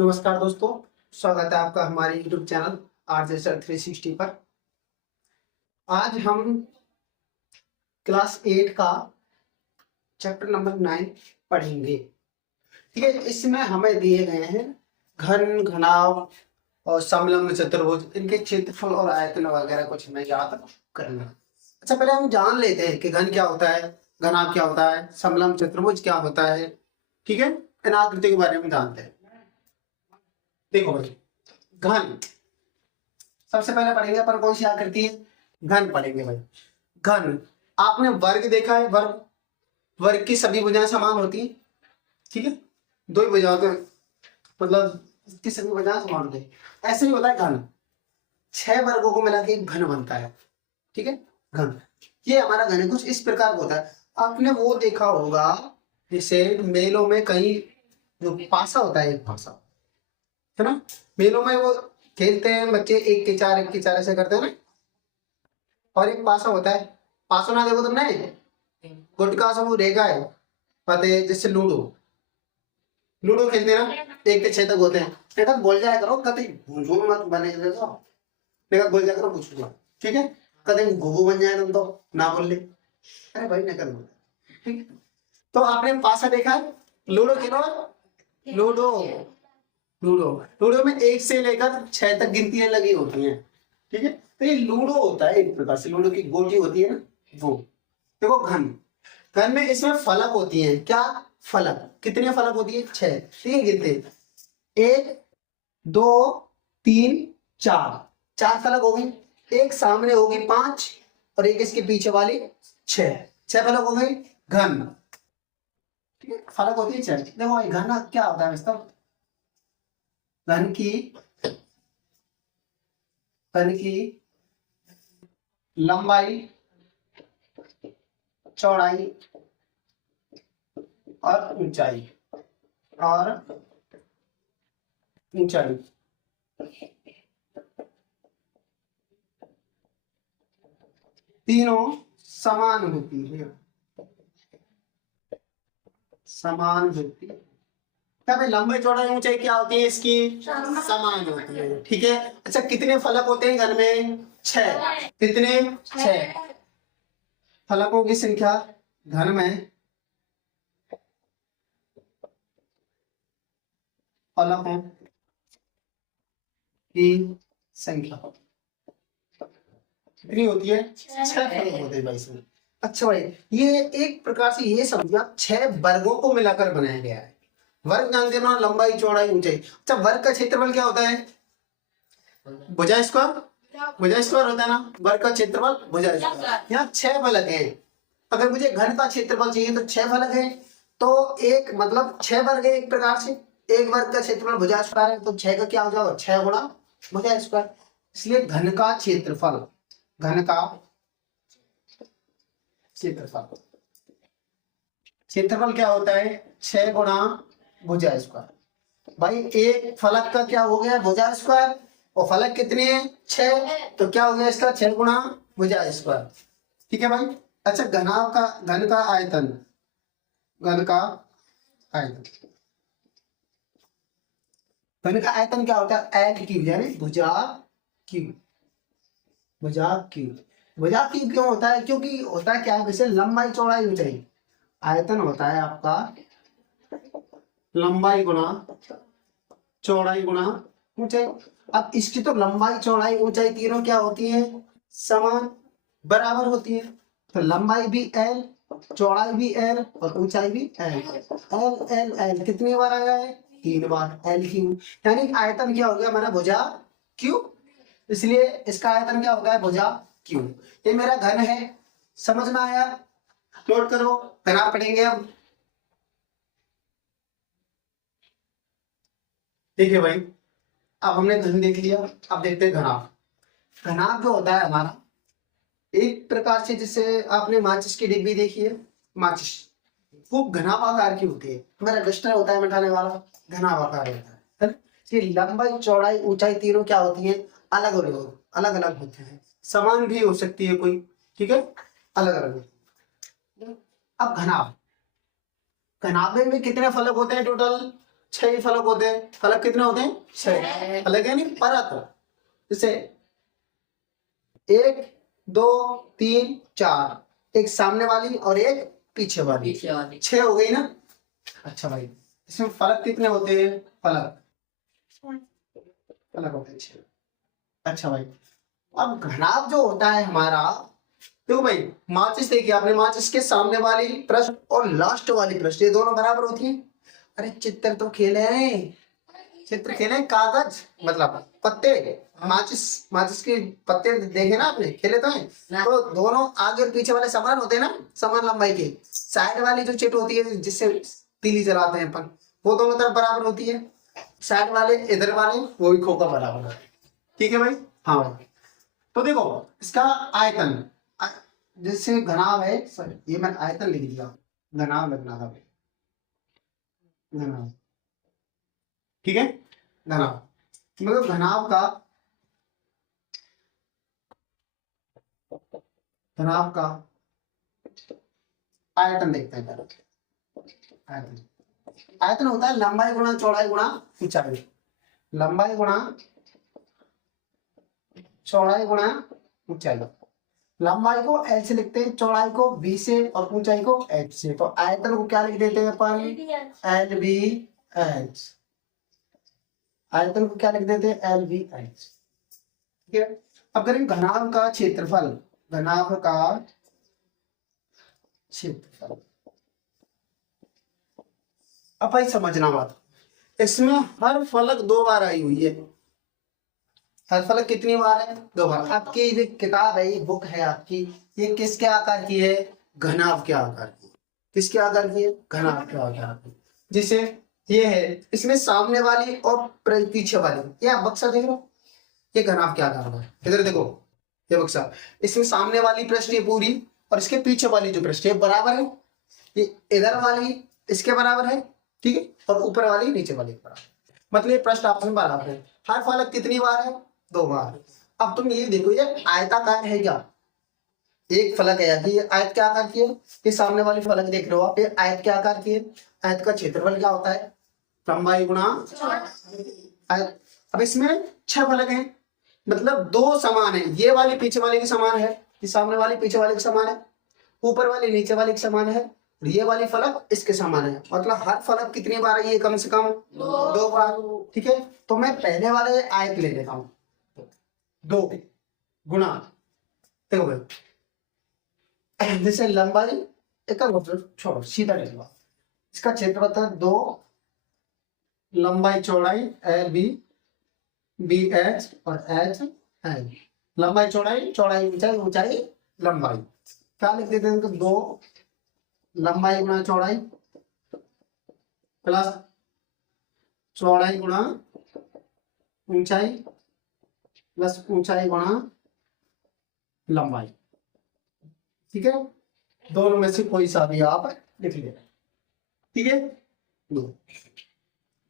नमस्कार दोस्तों, स्वागत है आपका हमारे YouTube चैनल आरजे सर 360 पर। आज हम क्लास 8 का चैप्टर नंबर 9 पढ़ेंगे। ठीक है, इसमें हमें दिए गए हैं घन, घनाभ और समलंब चतुर्भुज, इनके क्षेत्रफल और आयतन वगैरह कुछ हमें याद करना। अच्छा, पहले हम जान लेते हैं कि घन क्या होता है, घनाभ क्या होता है, समलंब चतुर्भुज क्या होता है। ठीक है, इन आकृति के बारे में जानते हैं। देखो भाई, घन सबसे पहले पढ़ेंगे अपन, कौन सी आकृति है, घन पढ़ेंगे भाई। घन, आपने वर्ग देखा है, वर्ग, वर्ग की सभी भुजाएं समान होती हैं। ठीक है, दो ही भुजाओं के मतलब इसकी सभी भुजाएं समान होती है। ऐसे ही होता है घन, 6 वर्गों को मिला के एक घन बनता है। ठीक है, घन, ये हमारा घन कुछ इस प्रकार का होता है। आपने वो देखा होगा जैसे मेलों में कहीं जो पासा होता है, एक पासा है ना, मेलों में वो खेलते हैं बच्चे, एक के चार ऐसे करते हैं ना। और एक पासा होता है, पासो ना देखो तुमने, गुटका सब रेगा है, पता है, जैसे लूडो, लूडो खेलते हैं ना, 1 से 6 तक होते हैं। देखा बोल जाया करो, कभी भूजो मत बने देखो, देखा बोल जाया करो कुछ नहीं। ठीक है, कभी घुघू बन जाए तुम तो ना बोल ले, अरे भाई ना कर। ठीक है, तो आपने पासा देखा है, लूडो खेलो, लूडो लूडो लूडो में 1 से लेकर 6 तक गिनतियां लगी होती हैं। ठीक है, तो ये लूडो होता है एक प्रकार से, लूडो की गोटी होती है ना वो। देखो घन, घन में इसमें फलक होती है। क्या फलक, कितने फलक होती है, 6। ठीक है, गिनते 1 2 3 4, 4 फलक हो गई। एक सामने होगी 5 और एक इसके पीछे वाली 6, 6 फलक हो गई घन। ठीक है, फलक होती है 6। देखो भाई, घन क्या होता है मतलब, घन की लंबाई, चौड़ाई और ऊंचाई, तीनों समान होती है, समान होती है। क्या भाई, लंबाई चौड़ाई ऊंचाई क्या होती है इसकी, समान होती है। ठीक है, अच्छा कितने फलक होते हैं घन में, 6। कितने, 6 फलकों की संख्या घन में, फलकों की संख्या कितनी होती है, 6 फलक होते हैं भाई इसमें। अच्छा भाई, ये एक प्रकार से ये समझिए आप, 6 वर्गों को मिलाकर बनाया गया है। वर्ग जानते हो ना, लंबाई चौड़ाई ऊंचाई। अच्छा, वर्ग का क्षेत्रफल क्या होता है, भुजा स्क्वायर, भुजा स्क्वायर होता है ना, वर्ग का क्षेत्रफल भुजा स्क्वायर। यहाँ 6 फलक हैं, अगर मुझे घन का क्षेत्रफल चाहिए तो 6 फलक हैं, तो एक मतलब 6 वर्ग है एक प्रकार से। एक वर्ग का क्षेत्रफल भुजा स्क्वायर है, तो 6 का क्या हो जाएगा, 6 गुणा भुजा स्क्वायर। इसलिए घन का क्षेत्रफल, घन का क्षेत्रफल, क्षेत्रफल क्या होता है, 6 गुणा भुजा स्क्वायर। भाई एक फलक का क्या हो गया, भुजा स्क्वायर, और फलक कितने हैं, 6, तो क्या हो गया इसका 6 गुणा भुजा स्क्वायर। ठीक है भाई। अच्छा, घनाभ का, घन का आयतन, घन का आयतन, घन का आयतन क्या होता है, एल क्यूब, यानी भुजा क्यूब, भुजा क्यूब। भुजा क्यूब क्यों होता है, क्योंकि होता है क्या है, जैसे लंबाई चौड़ाई ऊंचाई, आयतन होता है आपका लंबाई गुणा चौड़ाई गुणा ऊंचाई। अब इसकी तो लंबाई चौड़ाई ऊंचाई तीनों क्या होती है, समान, बराबर होती है। तो लंबाई भी एल, चौड़ाई भी एल और ऊंचाई भी एल। एल एल एल कितनी बार आया है, 3 बार, एल क्यूब। यानी आयतन क्या हो गया हमारा, भुजा क्यूब। इसलिए इसका आयतन क्या होगा, भुजा क्यूब। ये मेरा घन है, समझ में आया, नोट करो, घना पढ़ेंगे अब। देखिए भाई, अब हमने घन देख लिया, अब देखते हैं घनाभ। घनाभ जो होता है हमारा, एक प्रकार से, जैसे आपने माचिस की डिब्बी देखी है, माचिस वो घनाभ आकार की होती है। हमारा डस्टर होता है मिटाने वाला, घनाभ आकार होता है ना? ये लंबाई चौड़ाई ऊंचाई तीनों क्या होती है, अलग अलग, अलग अलग होते हैं, समान भी हो सकती है कोई, ठीक है, अलग अलग। अब घनाभ, घनाभ में कितने फलक होते हैं टोटल, 6 ही फलक होते हैं। फलक कितने होते हैं? 6 फलक यानी परत। जैसे 1 2 3 4, एक सामने वाली और एक पीछे वाली, 6 हो गई ना। अच्छा भाई, इसमें फलक कितने होते हैं? फलक होते हैं 6। अच्छा भाई, अब घनाभ जो होता है हमारा, देखो भाई माचिस देखिए आपने, माचिस के सामने वाली पृष्ठ और लास्ट वाली पृष्ठ ये दोनों बराबर होती है। अरे चित्र तो खेले हैं, चित्र खेले, कागज मतलब पत्ते, माचिस के पत्ते देखे ना आपने, खेले तो हैं। तो दोनों आगे और पीछे वाले समान होते हैं ना, समान लंबाई के। साइड वाली जो चिट होती है जिससे तीली जलाते हैं अपन, वो दोनों तरफ बराबर होती है। साइड वाले इधर वाले वो भी खोखा बराबर है। ठीक है भाई। हाँ भाई, तो देखो इसका आयतन, जैसे घनाभ है, सॉरी ये मैंने आयतन लिख दिया, घनाभ लगना था भाई, घनाभ। ठीक है, घनाभ मतलब घनाभ का आयतन देखते हैं पहले। आयतन होता है लंबाई गुणा चौड़ाई गुणा ऊंचाई, लंबाई गुणा चौड़ाई गुणा ऊंचाई। लंबाई को L से लिखते हैं, चौड़ाई को B से और ऊंचाई को H से। तो आयतन को क्या लिख देते हैं अपन? LBH। आयतन को क्या लिख देते हैं? LBH। ठीक है, अब करें घनाभ का क्षेत्रफल। घनाभ का क्षेत्रफल, अब भाई समझना बात, इसमें हर फलक 2 बार आई हुई है। हर फलक कितनी बार है? 2 बार। आपकी जो किताब है, ये बुक है आपकी, ये किसके आकार की है? घनाभ के आकार की। किसके आकार की है? घनाभ के आकार की। जिसे ये है, इसमें सामने वाली और पीछे वाली, ये आप बक्सा देख रहे हो, ये घनाभ के आकार का। इधर देखो ये बक्सा, इसमें सामने वाली पृष्ठ ये पूरी और इसके पीछे वाली जो पृष्ठ है बराबर है। ये इधर वाली इसके बराबर है, ठीक है, और ऊपर वाली नीचे वाली के बराबर, मतलब ये पृष्ठ आपस में बराबर है। हर फलक कितनी बार है? 2 बार। अब तुम ये देखो, ये आयताकार है क्या? एक फलक है कि ये आयत के आकार की है, ये सामने वाली फलक देख रहे हो आप, ये आयत के आकार की है। आयत का क्षेत्रफल क्या होता है? लंबाई गुणा आयत। अब इसमें 6 फलक हैं, मतलब 2 समान है, ये वाली पीछे वाले के समान है, ये सामने वाली पीछे वाले के समान है, ऊपर वाली नीचे वाले के समान है, और ये वाली फलक इसके समान है। मतलब हर फलक कितनी बार है? ये कम से कम 2 बार। ठीक है, तो मैं पहले वाले आयत ले लेता हूं, 2 गुणा, देखो भाई जैसे लंबाई, एक छोड़ो सीधा ले लो, इसका क्षेत्रफल था 2, लंबाई चौड़ाई LBH और H है। लंबाई चौड़ाई, चौड़ाई ऊंचाई, ऊंचाई लंबाई। क्या लिख देते हैं? 2 लंबाई गुणा चौड़ाई प्लस चौड़ाई गुणा ऊंचाई प्लस ऊंचाई गुणा लंबाई। ठीक है, दोनों में से कोई सा भी आप लिख ले। ठीक है,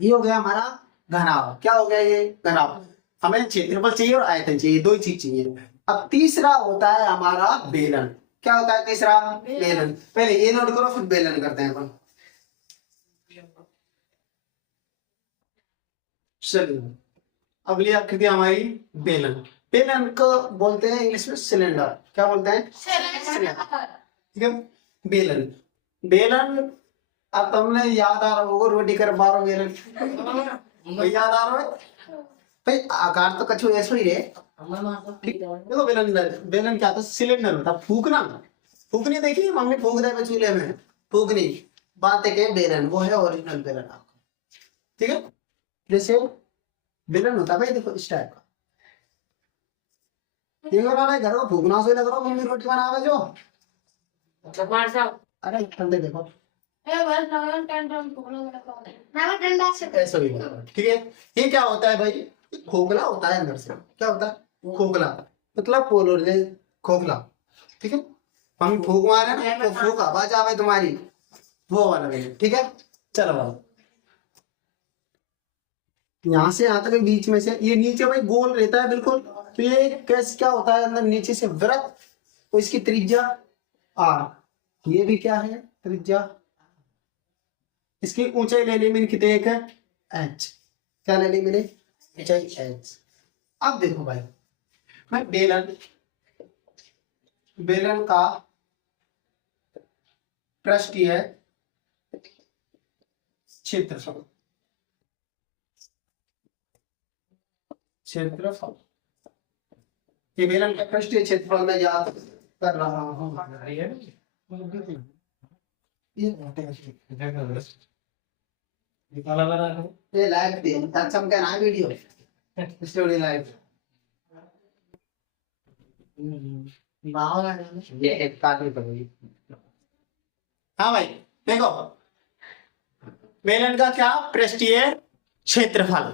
ये हो गया हमारा घनाभ। क्या हो गया? ये घनाभ। हमें क्षेत्रफल चाहिए और आयतन चाहिए, 2 ही चीज चाहिए। अब तीसरा होता है हमारा बेलन। क्या होता है तीसरा? बेलन। पहले ये नोट करो, फिर बेलन करते हैं अपन। चलिए, अगली आकृति हमारी बेलन। बेलन को बोलते हैं इंग्लिश में सिलेंडर। क्या बोलते हैं? सिलेंडर। ठीक है, बेलन। बेलन अब तुमने याद आ रहा होगा, रोटी कर बारो बेलन याद आ रहा है भाई। आकार तो कछु ऐसा ही है। ठीक, देखो बेलन, बेलन क्या था? सिलेंडर होता, फूकना। फूकनी देखी मम्मी फूक दे चूल्हे में, फूकनी बात है। बेलन वो है ओरिजिनल बेलन आपका। ठीक है, जैसे बेलन होता है भाई, देखो इस टाइप का। घर को फूकना से लग रहा मम्मी रोटी बनावे जो। अरे ठंडे देखो, ऐसा भी। ठीक है, ये क्या होता है भाई? खोखला होता है अंदर से। क्या होता है? खोखला, मतलब पोलोरिज खोखला। ठीक है, हम फूक मारे ना तो फूक आवाज आवे तुम्हारी, वो वाला है। ठीक है, चलो भाई यहाँ से यहाँ तक बीच में से, ये नीचे भाई गोल रहता है बिल्कुल। तो ये कैसे क्या होता है? अंदर नीचे से वृत्त, तो इसकी त्रिज्या R। ये भी क्या है? त्रिज्या। इसकी ऊंचाई ले ली मैंने कितने? 1 है, एच, क्या ले ली मैंने, एच। अब देखो भाई, मैं बेलन बेलन का पृष्ठीय क्षेत्रफल क्षेत्रफल ये बेलन का पृष्ठीय क्षेत्रफल मैं याद कर रहा हूँ। ये लाइव थी, सक्षम का नाम वीडियो स्टोरी लाइव। ये एक काटनी पड़ेगी। हाँ भाई देखो, बेलन का क्या पृष्ठीय क्षेत्रफल,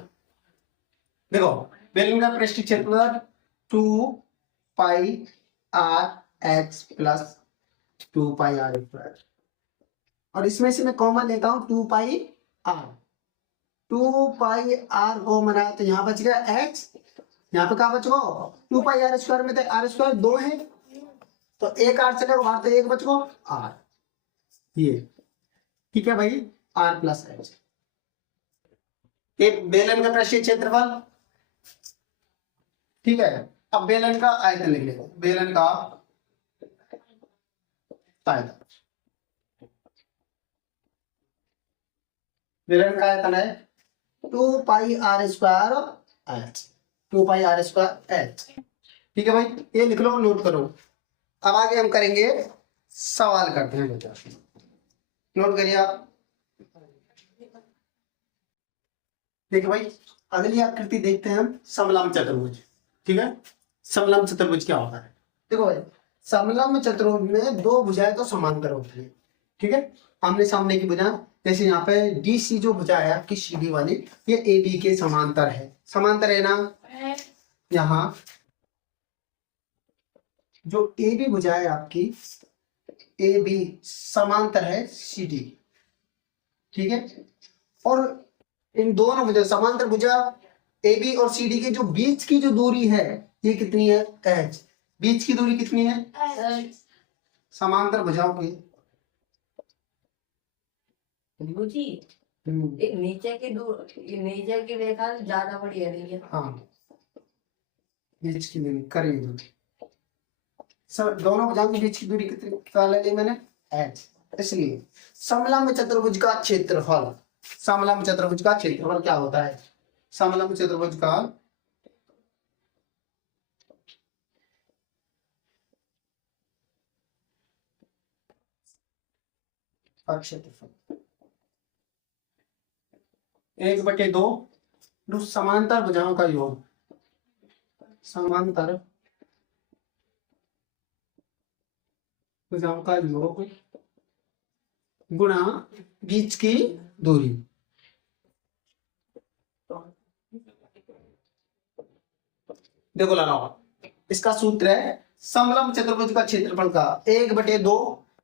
देखो बेलन का पृष्ठीय क्षेत्रफल 2 pi r x plus 2 pi r square, और इसमें से मैं कॉमन लेता हूं 2 pi r. 2 pi r common आया तो यहाँ बच गया एक्स, यहाँ पे क्या बचेगा 2 पाई आर स्क्वायर में तो आर स्क्वायर 2 है, तो एक आर चलेगा बाहर तो एक बचेगा आर, ये ठीक है भाई, आर प्लस एच। एक बेलन का पृष्ठीय क्षेत्रफल, ठीक है। अब बेलन का आयतन लिख लेते हैं, बेलन का आयतन, बेलन का आयतन है 2 pi r square h, 2 pi r square h, ठीक है भाई, ये लिख लो, नोट करो। अब आगे हम करेंगे, सवाल करते हैं बेटा, नोट करिए आप। देखिए भाई, अगली आकृति देखते हैं हम, समलंब चतुर्भुज, ठीक है। समलंब चतुर्भुज क्या होता है, देखो भाई, समलंब चतुर्भुज में दो भुजाएं तो समांतर होती है, ठीक है, आमने सामने की भुजा, जैसे यहाँ पे डी सी जो भुजा है आपकी सीधी वाली, ये ए बी के समांतर है, समांतर है ना। यहाँ जो ए बी भुजा है आपकी, ए बी समांतर है सी डी, ठीक है, और इन दोनों भुजा, समांतर भुजा ए बी और सी डी के जो बीच की जो दूरी है ये कितनी है, एच, बीच की दूरी कितनी है, समांतर भुजाओं की नीचे की रेखा ज्यादा बड़ी है, हाँ, बीच की दूरी करीब, सर दोनों भुजाओं के बीच की दूरी कितनी क्या ले ली मैंने, एच। इसलिए समलंब चतुर्भुज का क्षेत्रफल, समलंब चतुर्भुज का क्षेत्रफल क्या होता है, समलंब चतुर्भुज का क्षेत्रफल 1/2 समांतर भुजाओं का योग, समांतर भुजाओं का योग गुणा बीच की दूरी, देखो लगाओ, इसका सूत्र है समलंब चतुर्भुज का क्षेत्रफल का 1/2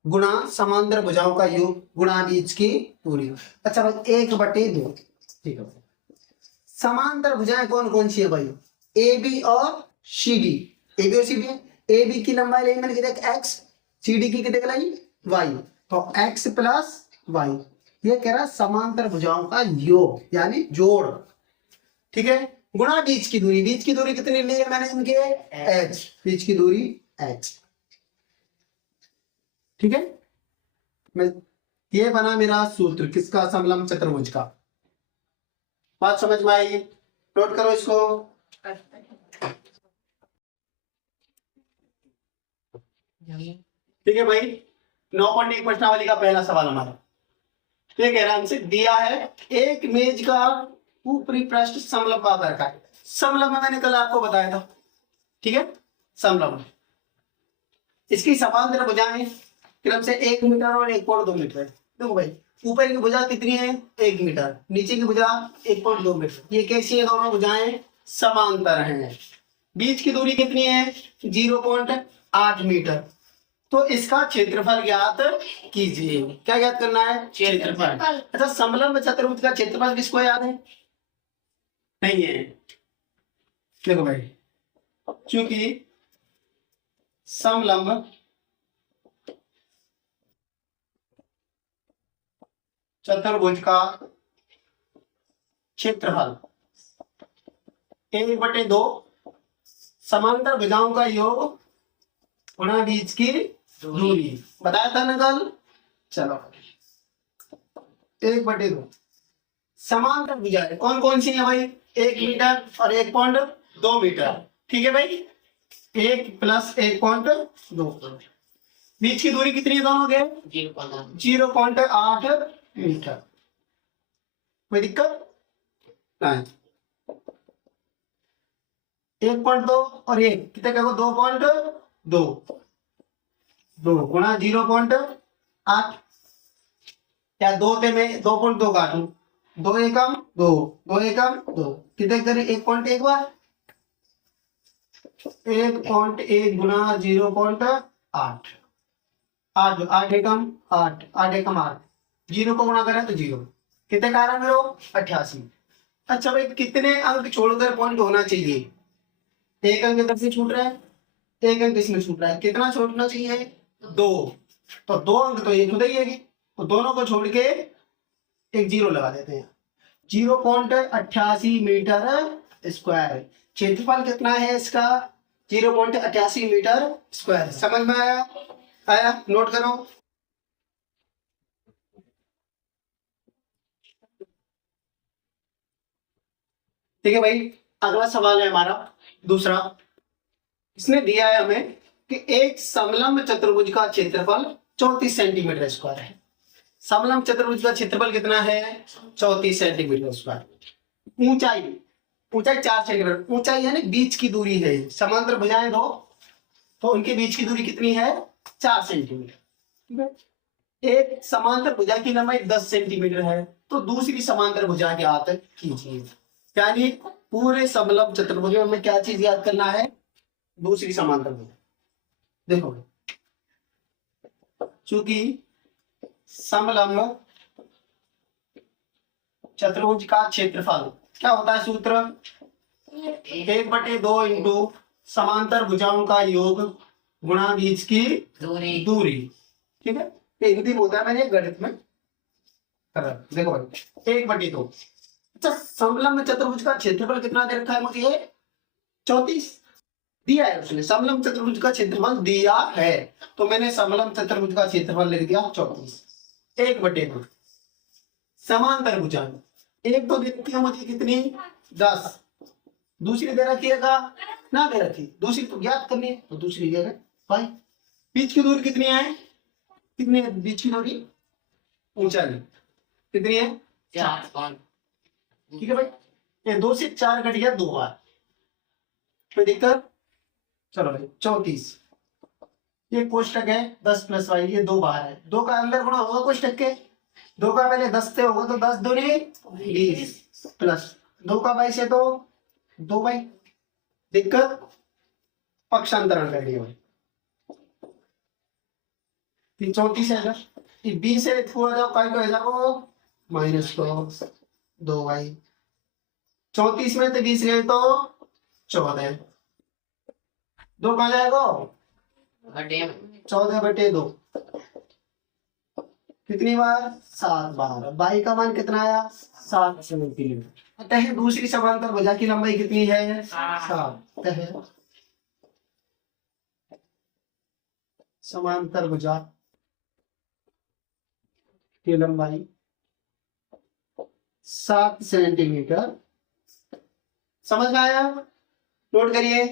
गुणा समांतर भुजाओं का योग गुणा बीच की दूरी। अच्छा भाई 1/2, ठीक है। समांतर भुजाएं कौन कौन सी है भाई, ए बी और सी डी, ए बी और सी डी, ए बी की लंबाई ली मैंने कितने एक्स, सी डी की कितने लाई वाई, तो एक्स प्लस वाई, ये कह रहा समांतर भुजाओं का योग यानी जोड़, ठीक है, गुणा बीच की दूरी, बीच की दूरी कितनी ली है मैंने इनके, एच, बीच की दूरी एच, ठीक है। मैं ये बना मेरा सूत्र किसका, समलंब चतुर्भुज का, बात समझ में आई, नोट करो इसको। ठीक है भाई, 9.1 प्रश्नावली का पहला सवाल हमारा ये कह रहा है हमसे, दिया है एक मेज का ऊपरी पृष्ठ समलंबाकार का है, समलंब मैंने कल आपको बताया था, ठीक है, समलंब, इसकी समांतर भुजाएं क्रम से 1 मीटर और 1.2 मीटर है। देखो भाई, ऊपर की भुजा कितनी है 1 मीटर, नीचे की भुजा 1.2 मीटर, ये कैसी है, दोनों भुजाएं समांतर हैं, बीच की दूरी कितनी है 0.8 मीटर, तो इसका क्षेत्रफल ज्ञात कीजिए, क्या ज्ञात करना है, क्षेत्रफल। अच्छा समलंब चतुर्भुज का क्षेत्रफल किसको याद है, नहीं है, देखो भाई, क्योंकि समलंब चतुर्भुज का क्षेत्रफल 1/2 समांतर भुजाओं का योग गुणा बीच की दूरी। बताया था ना कल। चलो 1/2 समांतर भुजाएं कौन कौन सी है भाई? 1 मीटर और 1.2 मीटर। ठीक है भाई, 1 + 1.2। बीच की दूरी कितनी है दोनों के? 0.8 मीटर। कोई दिक्कत नहीं। 1.2 और 1 कितने का? 2.2। 2 गुणा 0.8 या 2 थे मैं 2.2 काटू। 2 एकम 2, 2 एकम 2, कितने करें? 1.1 बार। 1.1 गुणा 0.8, 8 एकम 8, 8 एकम 8, 0 को गुणा करें तो 0। कितने का आ रहा है मेरे? 88। अच्छा भाई, कितने अंक छोड़कर पॉइंट होना चाहिए? एक अंक इधर से छूट रहा है, एक अंक इसमें छूट रहा है। कितना छूटना चाहिए? 2। तो 2 अंक तो ये खुद ही है, तो दोनों को छोड़ के एक 0 लगा देते हैं। 0.88 मीटर स्क्वायर। क्षेत्रफल कितना है इसका? 0.88 मीटर स्क्वायर। समझ में आया? आया? नोट करो। ठीक है भाई, अगला सवाल है हमारा दूसरा। इसने दिया है हमें कि एक समलंब चतुर्भुज का क्षेत्रफल 34 सेंटीमीटर स्क्वायर है। समलंब चतुर्भुज का क्षेत्रफल कितना है? 34 सेंटीमीटर स्क्वायर। ऊंचाई, ऊंचाई 4 सेंटीमीटर। ऊंचाई यानी बीच की दूरी है। समांतर भुजाएं दो तो उनके बीच की दूरी कितनी है? 4 सेंटीमीटर। एक समांतर भुजा की लंबाई 10 सेंटीमीटर है, तो दूसरी समांतर भुजा के हाथ खींचिए। यानी पूरे समलंब चतुर्भुज में हमें क्या चीज याद करना है? दूसरी समांतर भुजा। देखो, चूंकि समलंब चतुर्भुज का क्षेत्रफल क्या होता है? सूत्र 1/2 इंटू समांतर भुजाओं का योग गुणा बीच की दूरी। ठीक है, ये हिंदी में होता है, मैंने गणित में कर रहा। देखो भाई, 1/2। अच्छा, समलंब चतुर्भुज का क्षेत्रफल कितना दे रखा है मुझे? 34 दिया है उसने। समलंब चतुर्भुज का क्षेत्रफल दिया है, तो मैंने समलंब चतुर्भुज का क्षेत्रफल लिख दिया 34। 1/2 समांतर भुजाएं, एक तो दे रखी है मुझे कितनी? 10। दूसरी दे रखी है का? ना दे रखी। दूसरी तो ज्ञात करनी है, तो दूसरी दे रहे भाई। बीच की दूरी कितनी है? कितनी है बीच की दूरी? ऊंचाई कितनी है? 4। ठीक है भाई, ये 2 से 4 कट गया 2 बार। कोई दिक्कत? चलो भाई, 34 ये कोष्टक है 10 + y, ये 2 बाहर है। 2 का अंदर गुणा होगा कोष्टक के। 2 का पहले 10 से होगा तो 10 दूनी 20 प्लस 2 का 22 है तो 2 भाई। दिक्कत? पक्षांतरण कर लिया भाई। 34 है, 20 से थोड़ा जाओ काय को जाओ -2 भाई। 34 में तो 20 गए तो 14। 2 कहाँ जाएगा? 14/2। कितनी बार? 7 बार। बाई का मान कितना आया? 7 सेंटीमीटर। अतः दूसरी समांतर भुजा की लंबाई कितनी है? 7। अतः समांतर भुजा की लंबाई 7 सेंटीमीटर। समझ में आया? नोट करिए।